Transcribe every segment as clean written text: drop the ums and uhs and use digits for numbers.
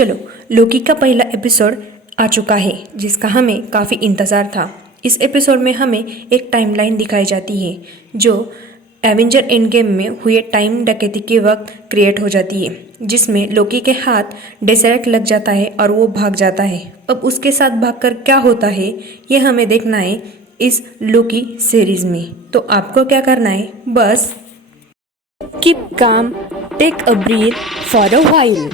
चलो, लोकी का पहला एपिसोड आ चुका है जिसका हमें काफ़ी इंतज़ार था। इस एपिसोड में हमें एक टाइमलाइन दिखाई जाती है जो एवेंजर एंड गेम में हुए टाइम डकैती के वक्त क्रिएट हो जाती है, जिसमें लोकी के हाथ डेसरेक्ट लग जाता है और वो भाग जाता है। अब उसके साथ भागकर क्या होता है ये हमें देखना है इस लोकी सीरीज में। तो आपको क्या करना है, बस keep calm, take a breath for a while.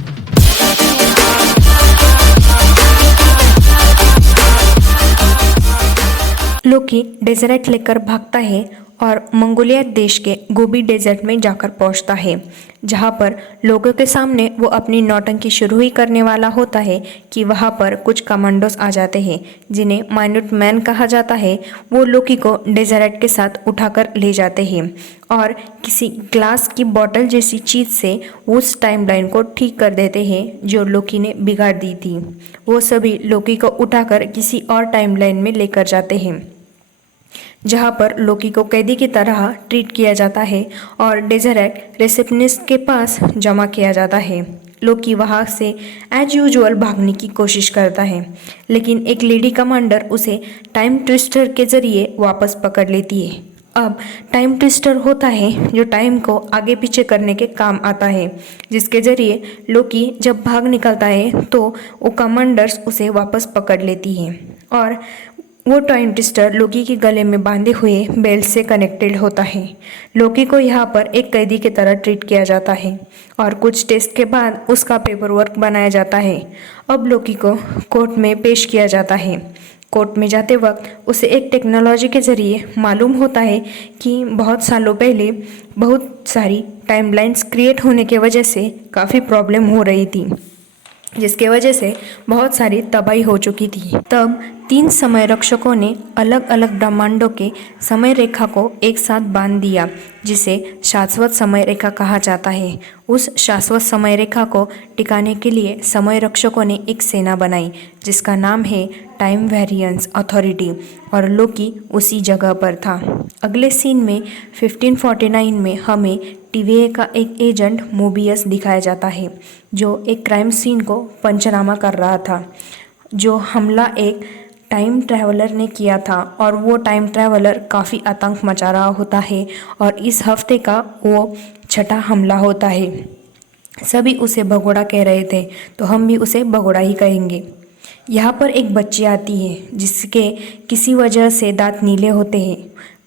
लोकी डेजर्ट लेकर भागता है और मंगोलिया देश के गोबी डेजर्ट में जाकर पहुंचता है, जहां पर लोगों के सामने वो अपनी नौटंकी शुरू ही करने वाला होता है कि वहां पर कुछ कमांडोज आ जाते हैं जिन्हें माइन्यूट मैन कहा जाता है। वो लोकी को डेजर्ट के साथ उठाकर ले जाते हैं और किसी ग्लास की बोतल जैसी चीज़ से उस टाइमलाइन को ठीक कर देते हैं जो लोकी ने बिगाड़ दी थी। वो सभी लोकी को उठाकर किसी और टाइमलाइन में लेकर जाते हैं जहां पर लोकी को कैदी की तरह ट्रीट किया जाता है और डेजरेक्ट रिसेप्शनिस्ट के पास जमा किया जाता है। लोकी वहां से एज यूजुअल भागने की कोशिश करता है, लेकिन एक लेडी कमांडर उसे टाइम ट्विस्टर के जरिए वापस पकड़ लेती है। अब टाइम ट्विस्टर होता है जो टाइम को आगे पीछे करने के काम आता है, जिसके जरिए लोकी जब भाग निकलता है तो वो कमांडर्स उसे वापस पकड़ लेती है और वो टाइम ट्विस्टर लोकी के गले में बांधे हुए बेल्ट से कनेक्टेड होता है। लोकी को यहाँ पर एक कैदी की तरह ट्रीट किया जाता है और कुछ टेस्ट के बाद उसका पेपर वर्क बनाया जाता है। अब लोकी को कोर्ट में पेश किया जाता है। कोर्ट में जाते वक्त उसे एक टेक्नोलॉजी के ज़रिए मालूम होता है कि बहुत सालों पहले बहुत सारी टाइमलाइंस क्रिएट होने की वजह से काफ़ी प्रॉब्लम हो रही थी, जिसके वजह से बहुत सारी तबाही हो चुकी थी। तब 3 समय रक्षकों ने अलग अलग ब्रह्मांडों के समय रेखा को एक साथ बांध दिया, जिसे शाश्वत समय रेखा कहा जाता है। उस शाश्वत समय रेखा को टिकाने के लिए समय रक्षकों ने एक सेना बनाई जिसका नाम है टाइम वेरिएंस अथॉरिटी, और लोकी उसी जगह पर था। अगले सीन में 1549 में हमें टीवीए का एक एजेंट मोबियस दिखाया जाता है जो एक क्राइम सीन को पंचनामा कर रहा था। जो हमला एक टाइम ट्रैवलर ने किया था और वो टाइम ट्रैवलर काफ़ी आतंक मचा रहा होता है और इस हफ्ते का वो 6ठा हमला होता है। सभी उसे भगोड़ा कह रहे थे तो हम भी उसे भगोड़ा ही कहेंगे। यहाँ पर एक बच्ची आती है जिसके किसी वजह से दांत नीले होते हैं।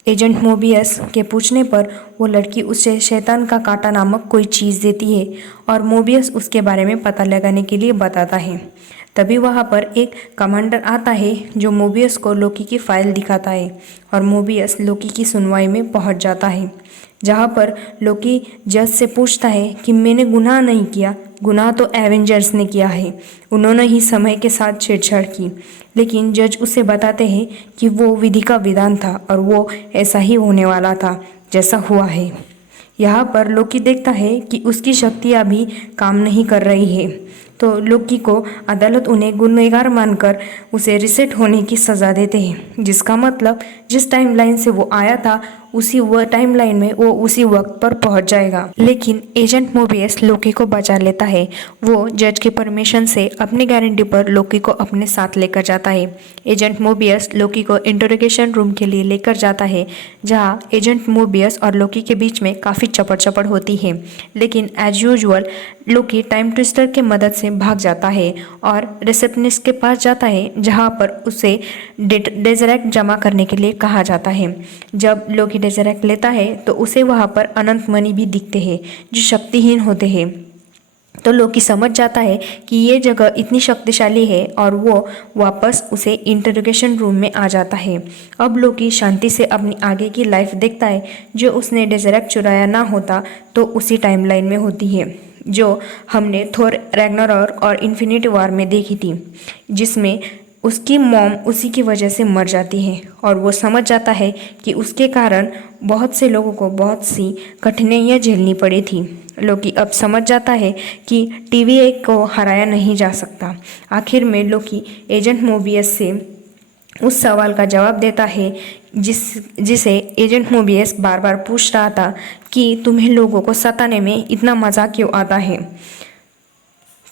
एजेंट मोबियस के पूछने पर वो लड़की उसे शैतान का कांटा नामक कोई चीज़ देती है और मोबियस उसके बारे में पता लगाने के लिए बताता है। तभी वहाँ पर एक कमांडर आता है जो मोबियस को लोकी की फाइल दिखाता है और मोबियस लोकी की सुनवाई में पहुँच जाता है, जहाँ पर लोकी जज से पूछता है कि मैंने गुनाह नहीं किया, गुनाह तो एवेंजर्स ने किया है, उन्होंने ही समय के साथ छेड़छाड़ की। लेकिन जज उसे बताते हैं कि वो विधि का विधान था और वो ऐसा ही होने वाला था जैसा हुआ है। यहाँ पर लोकी देखता है कि उसकी शक्तियाँ भी काम नहीं कर रही है, तो लोकी को अदालत उन्हें गुनहगार मानकर उसे रिसेट होने की सज़ा देते हैं, जिसका मतलब जिस टाइमलाइन से वो आया था उसी वह टाइमलाइन में वो उसी वक्त पर पहुंच जाएगा। लेकिन एजेंट मोबियस लोकी को बचा लेता है। वो जज के परमिशन से अपनी गारंटी पर लोकी को अपने साथ लेकर जाता है। एजेंट मोबियस लोकी को इंटरोगेशन रूम के लिए लेकर जाता है, जहाँ एजेंट मोबियस और लोकी के बीच में काफ़ी चपड़ होती है। लेकिन एज यूजुअल लोकी टाइम ट्विस्टर की मदद से भाग जाता है और रिसेप्शनिस्ट के पास जाता है, जहाँ पर उसे डेजरेक्ट जमा करने के लिए कहा जाता है। जब लोकी डेजरेक्ट लेता है तो उसे वहाँ पर अनंत मणि भी दिखते हैं जो शक्तिहीन होते हैं। तो लोकी समझ जाता है कि ये जगह इतनी शक्तिशाली है और वो वापस उसे इंटरोगेशन रूम में आ जाता है। अब लोकी शांति से अपनी आगे की लाइफ देखता है जो उसने डेजरेक्ट चुराया ना होता तो उसी टाइमलाइन में होती है जो हमने थोर रैग्नारॉक और इन्फिनिटी वॉर में देखी थी, जिसमें उसकी मॉम उसी की वजह से मर जाती है और वो समझ जाता है कि उसके कारण बहुत से लोगों को बहुत सी कठिनाइयाँ झेलनी पड़ी थी। लोकी अब समझ जाता है कि टीवीए को हराया नहीं जा सकता। आखिर में लोकी एजेंट मोबियस से उस सवाल का जवाब देता है जिसे एजेंट मोबियस बार बार पूछ रहा था कि तुम्हें लोगों को सताने में इतना मज़ा क्यों आता है।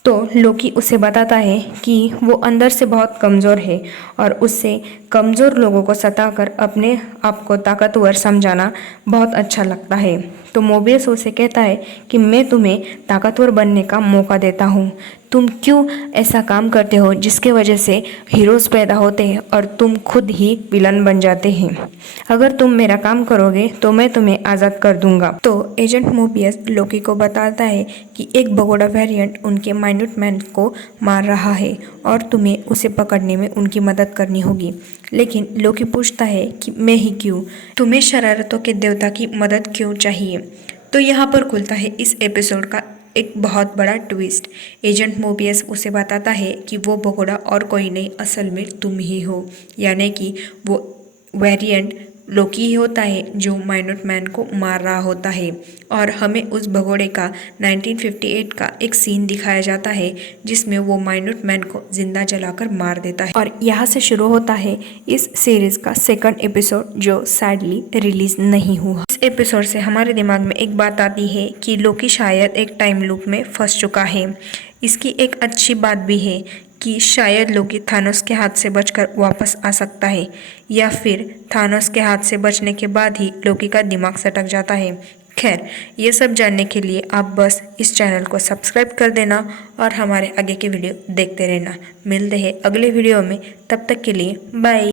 तो लोकी उसे बताता है कि वो अंदर से बहुत कमज़ोर है और उससे कमज़ोर लोगों को सताकर अपने आप को ताकतवर समझाना बहुत अच्छा लगता है। तो मोबियस उसे कहता है कि मैं तुम्हें ताकतवर बनने का मौका देता हूँ, तुम क्यों ऐसा काम करते हो जिसके वजह से हीरोज़ पैदा होते हैं और तुम खुद ही विलन बन जाते हैं। अगर तुम मेरा काम करोगे तो मैं तुम्हें आज़ाद कर दूंगा। तो एजेंट मोबियस लोकी को बताता है कि एक भगोड़ा वेरिएंट उनके माइन्यूट मैन को मार रहा है और तुम्हें उसे पकड़ने में उनकी मदद करनी होगी। लेकिन लोकी पूछता है कि मैं ही क्यों, तुम्हें शरारतों के देवता की मदद क्यों चाहिए। तो यहाँ पर खुलता है इस एपिसोड का एक बहुत बड़ा ट्विस्ट। एजेंट मोबियस उसे बताता है कि वो भगोड़ा और कोई नहीं, असल में तुम ही हो, यानी कि वो वेरिएंट लोकी ही होता है जो माइन्यूट मैन को मार रहा होता है। और हमें उस भगोड़े का 1958 का एक सीन दिखाया जाता है जिसमें वो माइन्यूट मैन को जिंदा जलाकर मार देता है। और यहाँ से शुरू होता है इस सीरीज का सेकंड एपिसोड जो सैडली रिलीज नहीं हुआ। इस एपिसोड से हमारे दिमाग में एक बात आती है कि लोकी शायद एक टाइम लूप में फंस चुका है। इसकी एक अच्छी बात भी है कि शायद लोकी थानोस के हाथ से बचकर वापस आ सकता है, या फिर थानोस के हाथ से बचने के बाद ही लोकी का दिमाग सटक जाता है। खैर, ये सब जानने के लिए आप बस इस चैनल को सब्सक्राइब कर देना और हमारे आगे के वीडियो देखते रहना। मिलते हैं अगले वीडियो में, तब तक के लिए बाय।